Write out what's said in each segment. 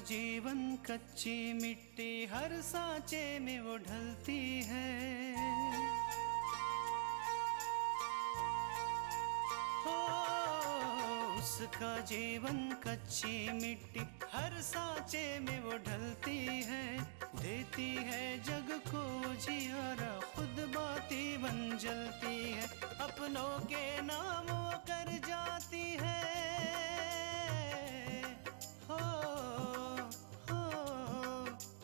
जीवन कच्ची मिट्टी हर सांचे में वो ढलती है। हो उसका जीवन कच्ची मिट्टी हर सांचे में वो ढलती है। देती है जग को जियारा खुद बाती बन जलती है। अपनों के नाम वो कर जाती है।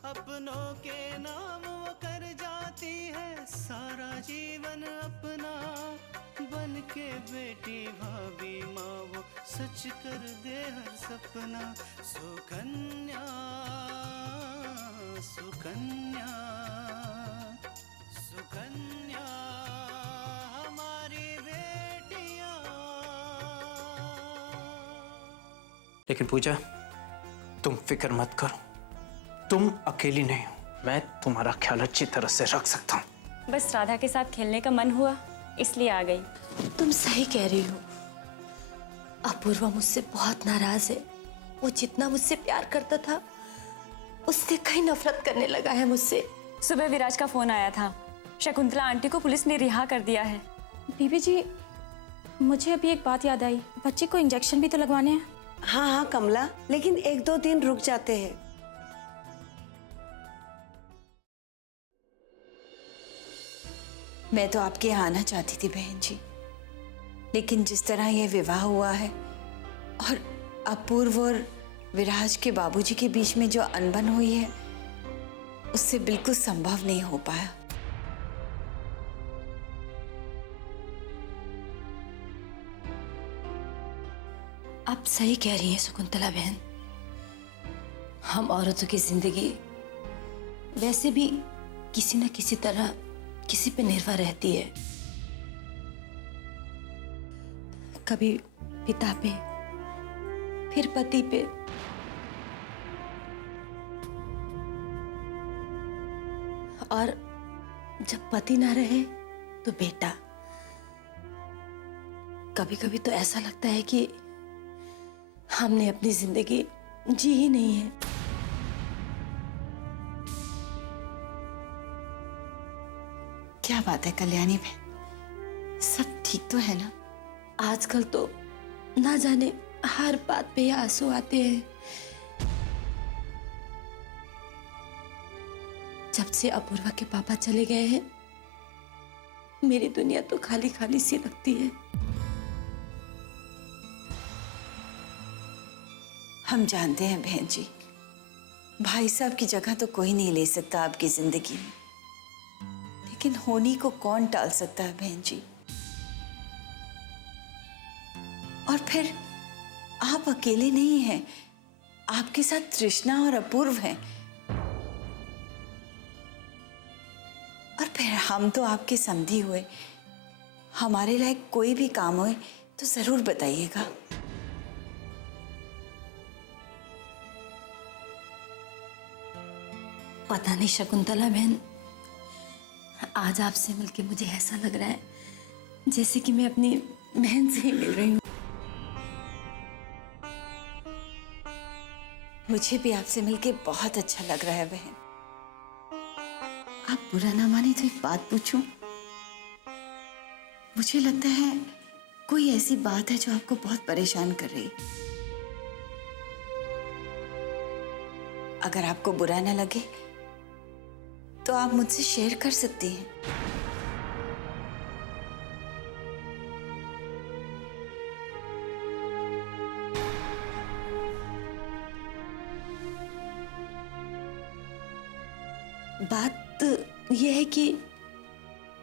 अपनों के नाम वो कर जाती है। सारा जीवन अपना बन के बेटी भाभी माँ वो सच कर दे हर सपना। सुकन्या सुकन्या सुकन्या हमारी बेटियाँ। लेकिन पूजा, तुम फिक्र मत करो, तुम अकेली नहीं हो, मैं तुम्हारा ख्याल अच्छी तरह से रख सकता हूँ। बस राधा के साथ खेलने का मन हुआ इसलिए आ गई। तुम सही कह रही हो, अपूर्वा मुझसे बहुत नाराज है। वो जितना मुझसे प्यार करता था उससे कहीं नफरत करने लगा है मुझसे। सुबह विराज का फोन आया था, शकुंतला आंटी को पुलिस ने रिहा कर दिया है। बीबी जी, मुझे अभी एक बात याद आई, बच्चे को इंजेक्शन भी तो लगवाने हैं। हाँ हाँ कमला, लेकिन 1-2 दिन रुक जाते हैं। मैं तो आपके यहाँ आना चाहती थी बहन जी, लेकिन जिस तरह यह विवाह हुआ है और अपूर्व और विराज के बाबूजी के बीच में जो अनबन हुई है, उससे बिल्कुल संभव नहीं हो पाया। आप सही कह रही हैं शकुंतला बहन। हम औरतों की जिंदगी वैसे भी किसी न किसी तरह किसी पे निर्भर रहती है। कभी पिता पे, फिर पति पे, और जब पति ना रहे तो बेटा। कभी कभी तो ऐसा लगता है कि हमने अपनी जिंदगी जी ही नहीं है। क्या बात है कल्याणी बहन, सब ठीक तो है ना? आजकल तो ना जाने हर बात पे आंसू आते हैं। जब से अपूर्वा के पापा चले गए हैं, मेरी दुनिया तो खाली खाली सी लगती है। हम जानते हैं बहन जी, भाई साहब की जगह तो कोई नहीं ले सकता आपकी जिंदगी में, लेकिन होनी को कौन टाल सकता है बहन जी। और फिर आप अकेले नहीं हैं, आपके साथ तृष्णा और अपूर्व हैं। और फिर हम तो आपके समधी हुए, हमारे लायक कोई भी काम होए तो जरूर बताइएगा। पता नहीं शकुंतला बहन, आज आपसे मिलके मुझे ऐसा लग रहा है जैसे कि मैं अपनी बहन से ही मिल रही हूँ। मुझे भी आपसे मिलके बहुत अच्छा लग रहा है बहन। आप बुरा ना माने तो एक बात पूछूं? मुझे लगता है कोई ऐसी बात है जो आपको बहुत परेशान कर रही है। अगर आपको बुरा ना लगे तो आप मुझसे शेयर कर सकती हैं। बात यह है कि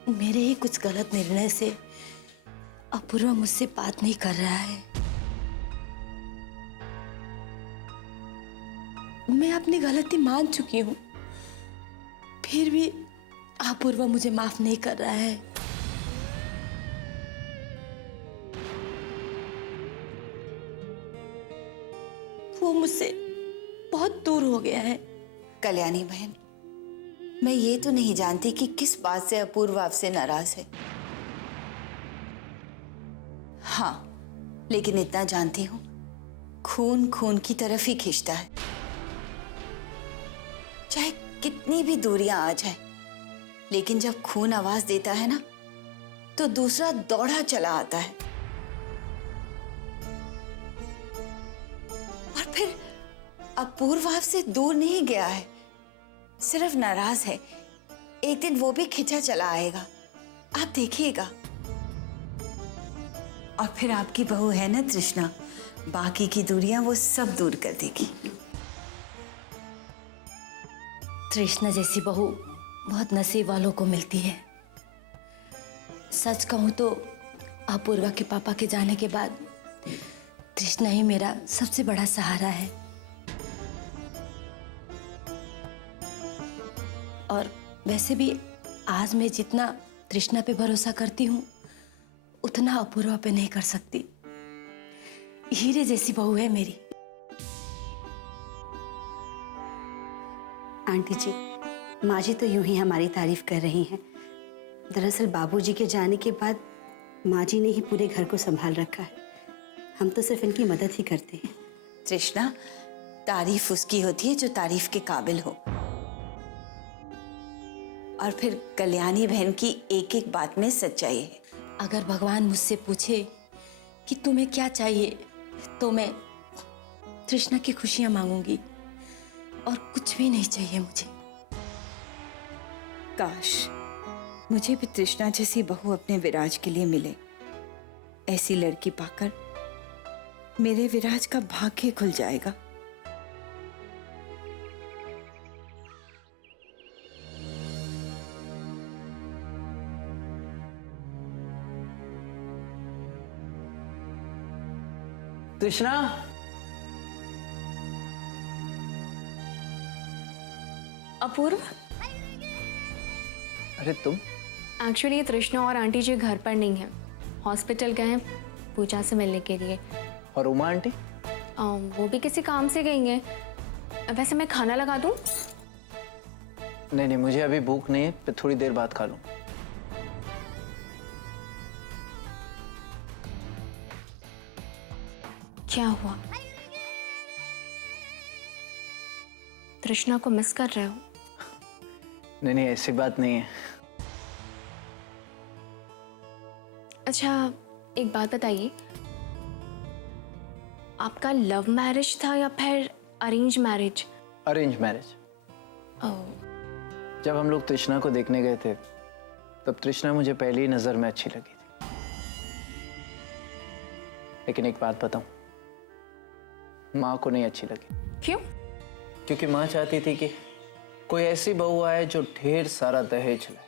मेरे ही कुछ गलत निर्णय से अपूर्वा मुझसे बात नहीं कर रहा है। मैं अपनी गलती मान चुकी हूँ, फिर भी अपूर्वा मुझे माफ नहीं कर रहा है। वो मुझसे बहुत दूर हो गया है। कल्याणी बहन, मैं ये तो नहीं जानती कि किस बात से अपूर्व आपसे नाराज है। हाँ, लेकिन इतना जानती हूं, खून खून की तरफ ही खींचता है। चाहे कितनी भी दूरियां आ जाए, लेकिन जब खून आवाज देता है ना, तो दूसरा दौड़ा चला आता है। और फिर अपूर्व आपसे दूर नहीं गया है, सिर्फ नाराज है। एक दिन वो भी खिंचा चला आएगा, आप देखिएगा। और फिर आपकी बहू है ना तृष्णा, बाकी की दूरियां वो सब दूर कर देगी। तृष्णा जैसी बहू बहुत नसीब वालों को मिलती है। सच कहूं तो अपूर्वा के पापा के जाने के बाद तृष्णा ही मेरा सबसे बड़ा सहारा है। और वैसे भी आज मैं जितना तृष्णा पे भरोसा करती हूँ, उतना अपूर्वा पे नहीं कर सकती। हीरे जैसी बहू है मेरी। आंटी जी, माँ जी तो यूं ही हमारी तारीफ कर रही हैं। दरअसल बाबूजी के जाने के बाद माँ जी ने ही पूरे घर को संभाल रखा है। हम तो सिर्फ इनकी मदद ही करते हैं। तृष्णा, तारीफ उसकी होती है जो तारीफ के काबिल हो। और फिर कल्याणी बहन की एक एक बात में सच्चाई है। अगर भगवान मुझसे पूछे कि तुम्हें क्या चाहिए, तो मैं तृष्णा की खुशियां मांगूंगी, और कुछ भी नहीं चाहिए मुझे। काश मुझे भी तृष्णा जैसी बहू अपने विराज के लिए मिले। ऐसी लड़की पाकर मेरे विराज का भाग्य खुल जाएगा। तृष्णा, अपूर्व, अरे तुम? एक्चुअली ये तृष्णा और आंटी जी घर पर नहीं है, हॉस्पिटल गए हैं पूजा से मिलने के लिए। और उमा आंटी? वो भी किसी काम से गई हैं। वैसे मैं खाना लगा दूं? नहीं नहीं, मुझे अभी भूख नहीं है, मैं थोड़ी देर बाद खा लूं। क्या हुआ? तृष्णा को मिस कर रहे हो? नहीं नहीं, ऐसी बात नहीं है। अच्छा, एक बात बताइए, आपका लव मैरिज था या फिर arrange marriage? Arrange marriage. Oh, जब हम लोग तृष्णा को देखने गए थे, तब तृष्णा मुझे पहली नजर में अच्छी लगी थी। लेकिन एक बात बताऊं, माँ को नहीं अच्छी लगी। क्यों? क्योंकि माँ चाहती थी कि कोई ऐसी बहू आए जो ढेर सारा दहेज लाए,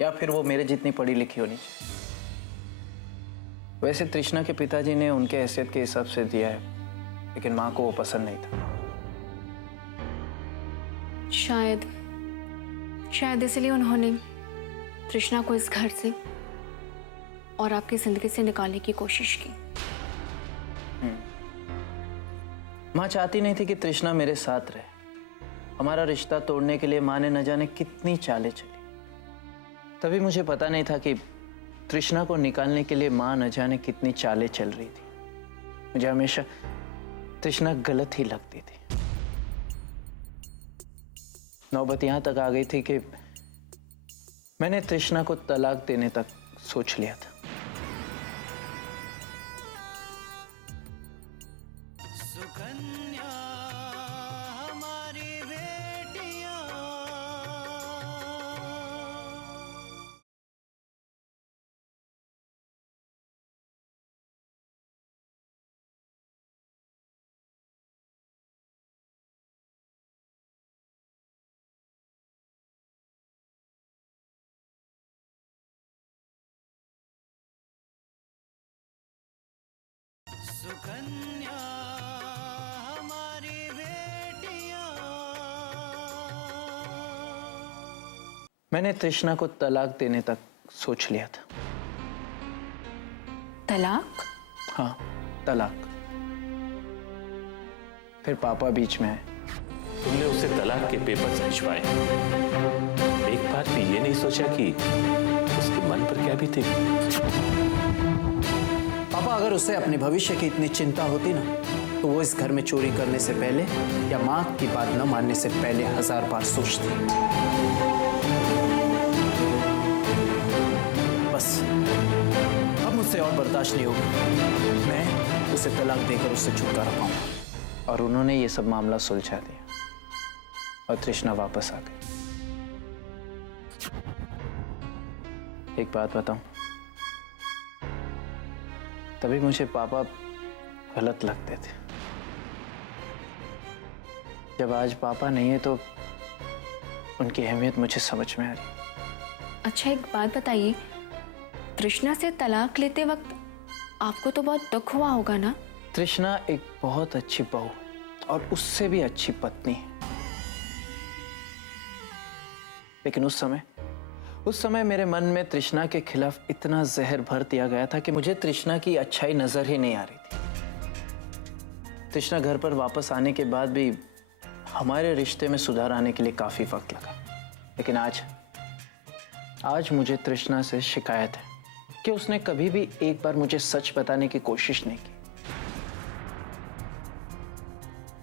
या फिर वो मेरे जितनी पढ़ी लिखी होनी चाहिए। वैसे तृष्णा के पिताजी ने उनके हैसियत के हिसाब से दिया है, लेकिन माँ को वो पसंद नहीं था। शायद इसलिए उन्होंने तृष्णा को इस घर से और आपकी जिंदगी से निकालने की कोशिश की। माँ चाहती नहीं थी कि तृष्णा मेरे साथ रहे। हमारा रिश्ता तोड़ने के लिए माँ ने न जाने कितनी चालें चली। तभी मुझे पता नहीं था कि तृष्णा को निकालने के लिए माँ न जाने कितनी चालें चल रही थी। मुझे हमेशा तृष्णा गलत ही लगती थी। नौबत यहाँ तक आ गई थी कि मैंने तृष्णा को तलाक देने तक सोच लिया था। सुकन्या हमारी बेटियां। सुकन्या हमारी बेटियां। मैंने तृष्णा को तलाक देने तक सोच लिया था। तलाक? हाँ, तलाक। फिर पापा बीच में आए। तुमने उसे तलाक के पेपर्स भिजवाए, एक बार भी ये नहीं सोचा कि उसके मन पर क्या बीतेगी? पापा, अगर उसे अपने भविष्य की इतनी चिंता होती ना, तो वो इस घर में चोरी करने से पहले या माँ की बात न मानने से पहले 1000 बार सोचती। बस अब मुझसे और बर्दाश्त नहीं होगा। मैं उसे तलाक देकर उससे छुटकारा पाऊंगा। और उन्होंने ये सब मामला सुलझा दिया और तृष्णा वापस आ गई। एक बात बताऊं, तभी मुझे पापा गलत लगते थे। जब आज पापा नहीं है तो उनकी अहमियत मुझे समझ में आ रही। अच्छा एक बात बताइए, तृष्णा से तलाक लेते वक्त आपको तो बहुत दुख हुआ होगा ना? तृष्णा एक बहुत अच्छी बहू और उससे भी अच्छी पत्नी है, लेकिन उस समय मेरे मन में तृष्णा के खिलाफ इतना जहर भर दिया गया था कि मुझे तृष्णा की अच्छाई नजर ही नहीं आ रही थी। तृष्णा घर पर वापस आने के बाद भी हमारे रिश्ते में सुधार आने के लिए काफी वक्त लगा, लेकिन आज मुझे तृष्णा से शिकायत है कि उसने कभी भी एक बार मुझे सच बताने की कोशिश नहीं की।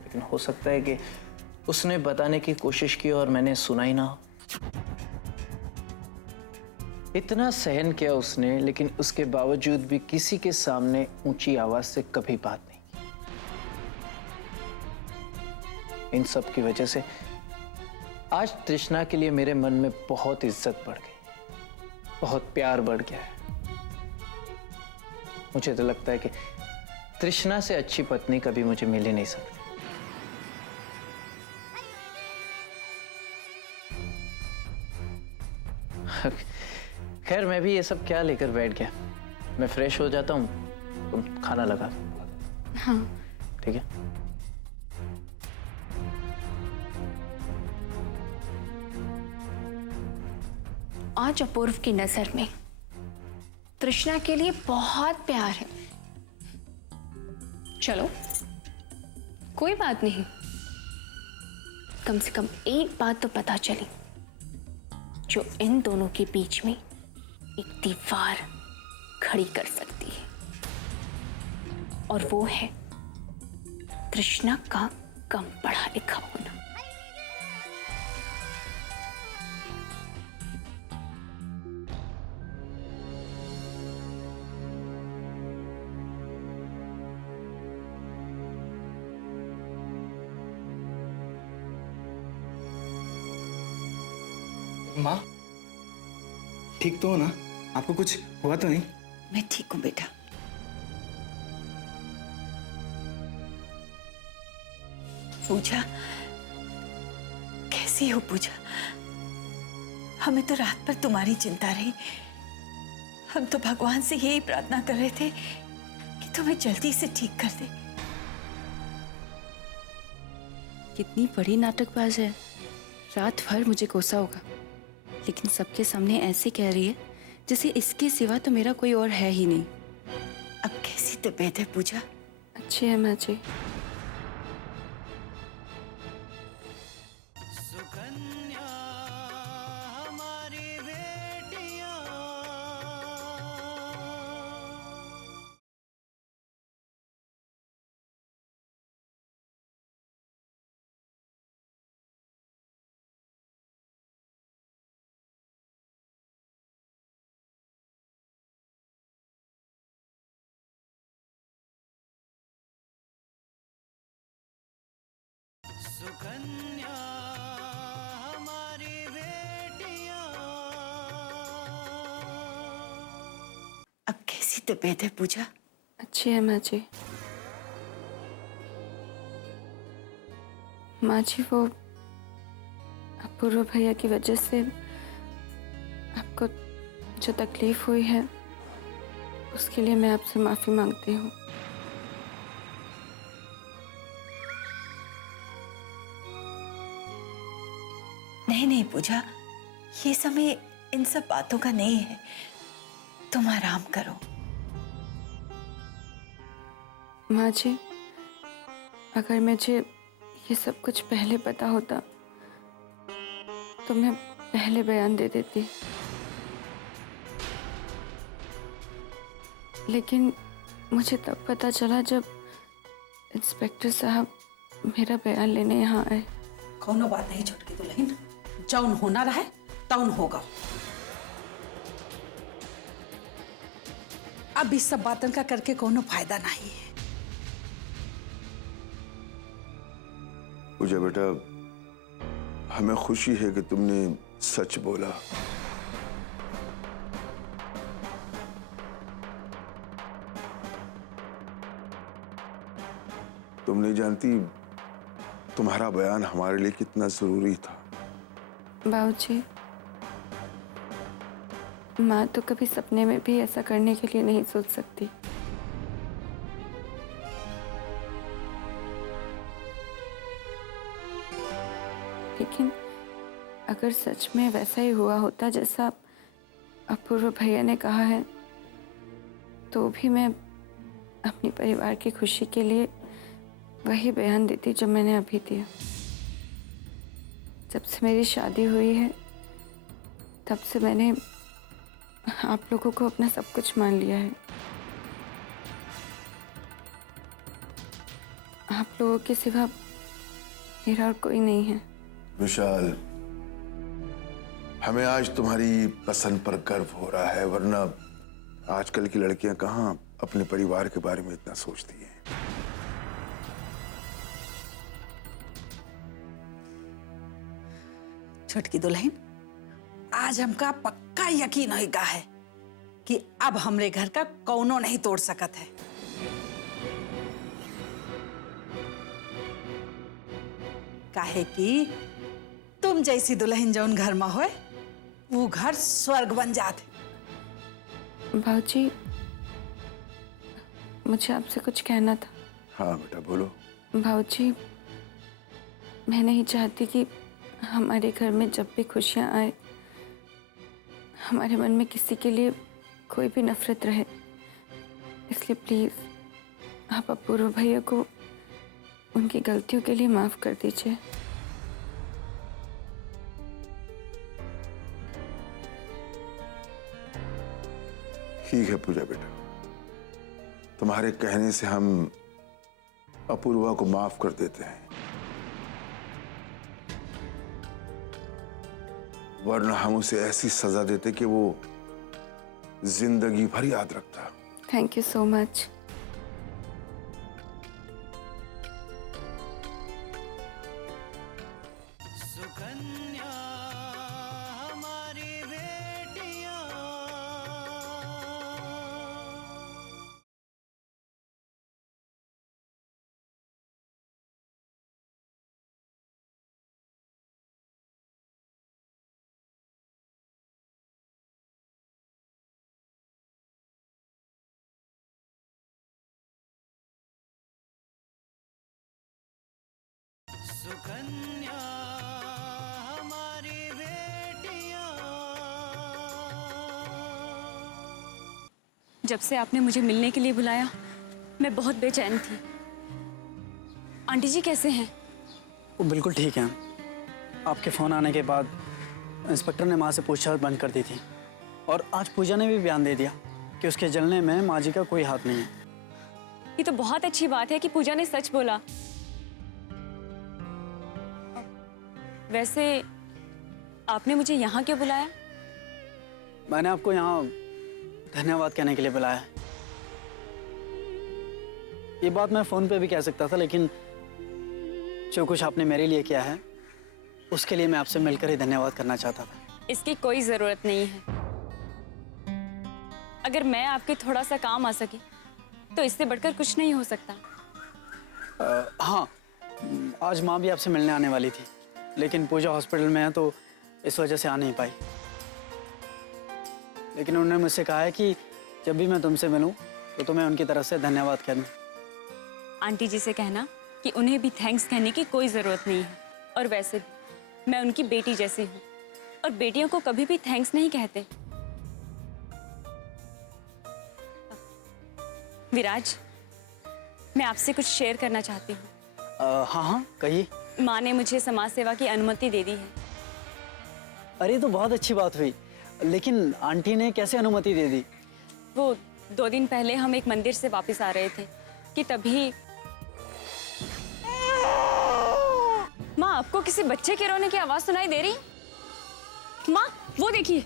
लेकिन हो सकता है कि उसने बताने की कोशिश की और मैंने सुना ही ना हो। इतना सहन किया उसने, लेकिन उसके बावजूद भी किसी के सामने ऊंची आवाज से कभी बात नहीं की। इन सब की वजह से आज तृष्णा के लिए मेरे मन में बहुत इज्जत बढ़ गई, बहुत प्यार बढ़ गया है। मुझे तो लगता है कि तृष्णा से अच्छी पत्नी कभी मुझे मिल ही नहीं सकती। खैर मैं भी ये सब क्या लेकर बैठ गया, मैं फ्रेश हो जाता हूँ, तुम खाना लगा दो। हाँ ठीक है। आज अपूर्व की नजर में तृष्णा के लिए बहुत प्यार है। चलो कोई बात नहीं, कम से कम एक बात तो पता चली जो इन दोनों के बीच में एक दीवार खड़ी कर सकती है, और वो है तृष्णा का कम पढ़ा लिखा होना। माँ ठीक तो हो ना? आपको कुछ हुआ तो नहीं? मैं ठीक हूँ बेटा। पूजा, कैसी हो पूजा? हमें तो रात भर तुम्हारी चिंता रही। हम तो भगवान से यही प्रार्थना कर रहे थे कि तुम्हें जल्दी से ठीक कर दे। कितनी बड़ी नाटकबाज है, रात भर मुझे कोसा होगा, लेकिन सबके सामने ऐसे कह रही है जैसे इसके सिवा तो मेरा कोई और है ही नहीं। अब कैसी तबीयत है पूजा? अच्छी है माँ जी। सुकन्या हमारी बेटियां। सुकन्या हमारी बेटियां। अब कैसी तबीयत है पूजा? अच्छी है माँ जी। माँ जी वो अपूर्व भैया की वजह से आपको जो तकलीफ हुई है उसके लिए मैं आपसे माफी मांगती हूँ। नहीं नहीं पूजा, ये समय इन सब बातों का नहीं है। तुम आराम करो। माँ जी, अगर मुझे ये सब कुछ पहले पता होता तो मैं पहले बयान दे देती, लेकिन मुझे तब पता चला जब इंस्पेक्टर साहब मेरा बयान लेने यहाँ आए। कोनो बात नहीं छोटकी दुल्हन, जौन होना रहे तौन होगा। अब इस सब बातन का करके कोनो फायदा नहीं है। पूजा बेटा, हमें खुशी है कि तुमने सच बोला। तुम नहीं जानती तुम्हारा बयान हमारे लिए कितना जरूरी था। बाबूजी, माँ तो कभी सपने में भी ऐसा करने के लिए नहीं सोच सकती। लेकिन अगर सच में वैसा ही हुआ होता जैसा अपूर्व भैया ने कहा है, तो भी मैं अपने परिवार की खुशी के लिए वही बयान देती जो मैंने अभी दिया। जब से मेरी शादी हुई है तब से मैंने आप लोगों को अपना सब कुछ मान लिया है। आप लोगों के सिवा मेरा और कोई नहीं है। विशाल, हमें आज तुम्हारी पसंद पर गर्व हो रहा है, वरना आजकल की लड़कियां कहाँ अपने परिवार के बारे में इतना सोचती हैं। छोटकी दुल्हन, आज हमका पक्का यकीन होगा है कि अब हमरे घर का कौनो नहीं तोड़ सकत है। काहे कि तुम जैसी दुल्हन जौन घर में होए वो घर स्वर्ग बन जाते। बाबूजी, मुझे आपसे कुछ कहना था। हाँ बेटा, बोलो। बाबूजी, मैं नहीं चाहती कि हमारे घर में जब भी खुशियाँ आए हमारे मन में किसी के लिए कोई भी नफरत रहे। इसलिए प्लीज़ आप अपूर्व भैया को उनकी गलतियों के लिए माफ़ कर दीजिए। ठीक है पूजा बेटा, तुम्हारे कहने से हम अपूर्वा को माफ कर देते हैं, वरना हम उसे ऐसी सजा देते कि वो जिंदगी भर याद रखता। Thank you so much. Sukanya हमारी बेटियां। सुकन्या हमारी बेटियां। जब से आपने मुझे मिलने के लिए बुलाया मैं बहुत बेचैन थी। आंटी जी कैसे हैं? वो बिल्कुल ठीक हैं। आपके फ़ोन आने के बाद इंस्पेक्टर ने माँ से पूछताछ बंद कर दी थी और आज पूजा ने भी बयान दे दिया कि उसके जलने में माँ जी का कोई हाथ नहीं है। ये तो बहुत अच्छी बात है कि पूजा ने सच बोला। वैसे आपने मुझे यहाँ क्यों बुलाया? मैंने आपको यहाँ धन्यवाद कहने के लिए बुलाया है। ये बात मैं फ़ोन पे भी कह सकता था, लेकिन जो कुछ आपने मेरे लिए किया है उसके लिए मैं आपसे मिलकर ही धन्यवाद करना चाहता था। इसकी कोई ज़रूरत नहीं है। अगर मैं आपके थोड़ा सा काम आ सके तो इससे बढ़कर कुछ नहीं हो सकता। हाँ, आज माँ भी आपसे मिलने आने वाली थी, लेकिन पूजा हॉस्पिटल में है तो इस वजह से आ नहीं पाई। लेकिन उन्होंने मुझसे कहा है कि जब भी मैं तुमसे मिलूं तो तुम्हें उनकी तरफ से धन्यवाद कहना। आंटी जी से कहना कि उन्हें भी थैंक्स कहने की कोई ज़रूरत नहीं है। और वैसे भी मैं उनकी बेटी जैसी हूँ और बेटियों को कभी भी थैंक्स नहीं कहते। विराज, मैं आपसे कुछ शेयर करना चाहती हूँ। हाँ हाँ, कहिए। माँ ने मुझे समाज सेवा की अनुमति दे दी है। अरे तो बहुत अच्छी बात हुई, लेकिन आंटी ने कैसे अनुमति दे दी? वो 2 दिन पहले हम एक मंदिर से वापस आ रहे थे कि तभी आपको किसी बच्चे के रोने की आवाज सुनाई दे रही? माँ, वो देखिए।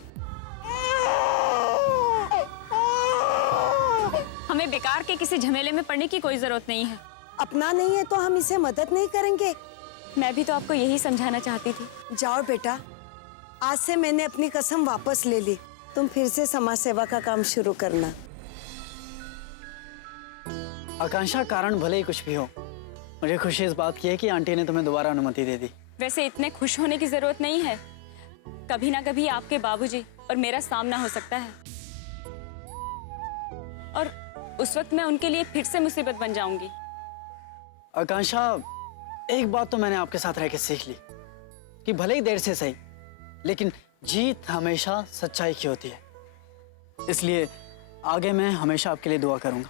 हमें बेकार के किसी झमेले में पड़ने की कोई जरूरत नहीं है। अपना नहीं है तो हम इसे मदद नहीं करेंगे। मैं भी तो आपको यही समझाना चाहती थी। जाओ बेटा, आज से मैंने अपनी कसम वापस ले ली। तुम फिर से समाज सेवा का काम शुरू करना। आकांक्षा, कारण भले ही कुछ भी हो, मुझे खुशी इस बात की है कि आंटी ने तुम्हें दोबारा अनुमति दे दी। वैसे इतने खुश होने की जरूरत नहीं है। कभी ना कभी आपके बाबूजी और मेरा सामना हो सकता है, और उस वक्त मैं उनके लिए फिर से मुसीबत बन जाऊंगी। आकांक्षा, एक बात तो मैंने आपके साथ रह के सीख ली कि भले ही देर से सही, लेकिन जीत हमेशा सच्चाई की होती है। इसलिए आगे मैं हमेशा आपके लिए दुआ करूंगा।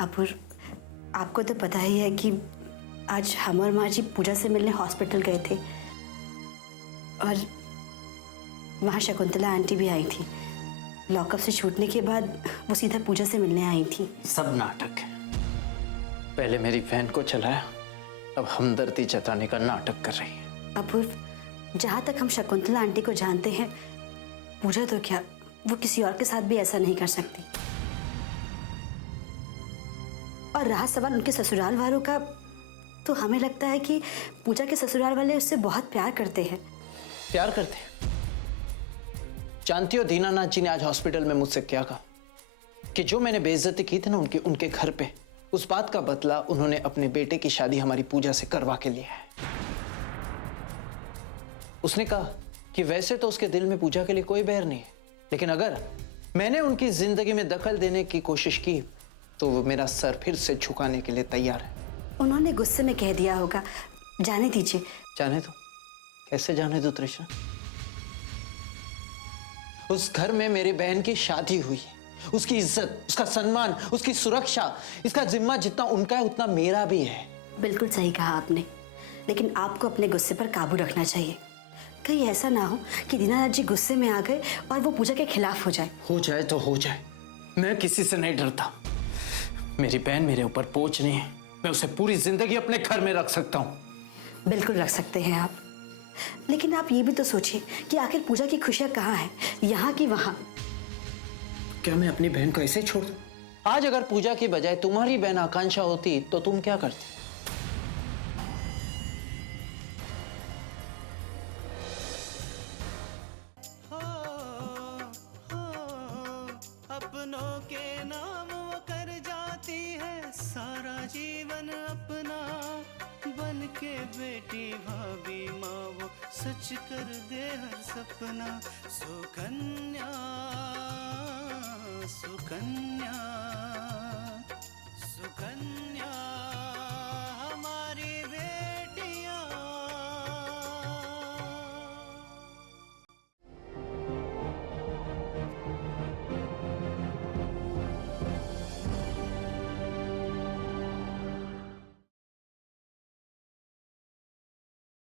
अपूर, आपको तो पता ही है कि आज हम और माँ जी पूजा से मिलने हॉस्पिटल गए थे, और वहाँ शकुंतला आंटी भी आई थी। लॉकअप से छूटने के बाद वो सीधा पूजा से मिलने आई थी। सब नाटक है। पहले मेरी बहन को चलाया, अब हमदर्दी जताने का नाटक कर रही है। अपूर, जहाँ तक हम शकुंतला आंटी को जानते हैं, पूजा तो क्या, वो किसी और के साथ भी ऐसा नहीं कर सकती। और रहा सवाल उनके ससुराल वालों का, तो हमें लगता है कि पूजा के ससुराल वाले उससे बहुत प्यार करते हैं। प्यार करते हैं? जानती हो दीनानाथ जी ने आज हॉस्पिटल में मुझसे क्या कहा, कि जो मैंने बेइज्जती की थी ना उनके घर पे, उस बात का बदला उन्होंने अपने बेटे की शादी हमारी पूजा से करवा के लिया है। उसने कहा कि वैसे तो उसके दिल में पूजा के लिए कोई बैर नहीं है, लेकिन अगर मैंने उनकी जिंदगी में दखल देने की कोशिश की तो वो मेरा सर फिर से झुकाने के लिए तैयार है। उन्होंने गुस्से में कह दिया होगा, जाने दीजिए। जाने दो? कैसे जाने दो तृष्णा? उस घर में मेरी बहन की शादी हुई है, उसकी इज्जत, उसका सम्मान, उसकी सुरक्षा, इसका जिम्मा जितना उनका है उतना मेरा भी है। बिल्कुल सही कहा आपने, लेकिन आपको अपने गुस्से पर काबू रखना चाहिए। कहीं ऐसा ना हो कि दीनानाथ जी गुस्से में आ गए और वो पूजा के खिलाफ हो जाए। हो जाए तो हो जाए, मैं किसी से नहीं डरता। मेरी बहन मेरे ऊपर बोझ नहीं है, मैं उसे पूरी जिंदगी अपने घर में रख सकता हूँ। बिल्कुल रख सकते हैं आप, लेकिन आप ये भी तो सोचिए कि आखिर पूजा की खुशियां कहाँ हैं, यहाँ की वहाँ। क्या मैं अपनी बहन को ऐसे छोड़ दूं? आज अगर पूजा की बजाय तुम्हारी बहन आकांक्षा होती तो तुम क्या करती? अपनों के नाम वो कर जाती है सारा जीवन अपना, बन के बेटी भाभी माँ वो सच कर दे हर सपना। सुकन्या सुकन्या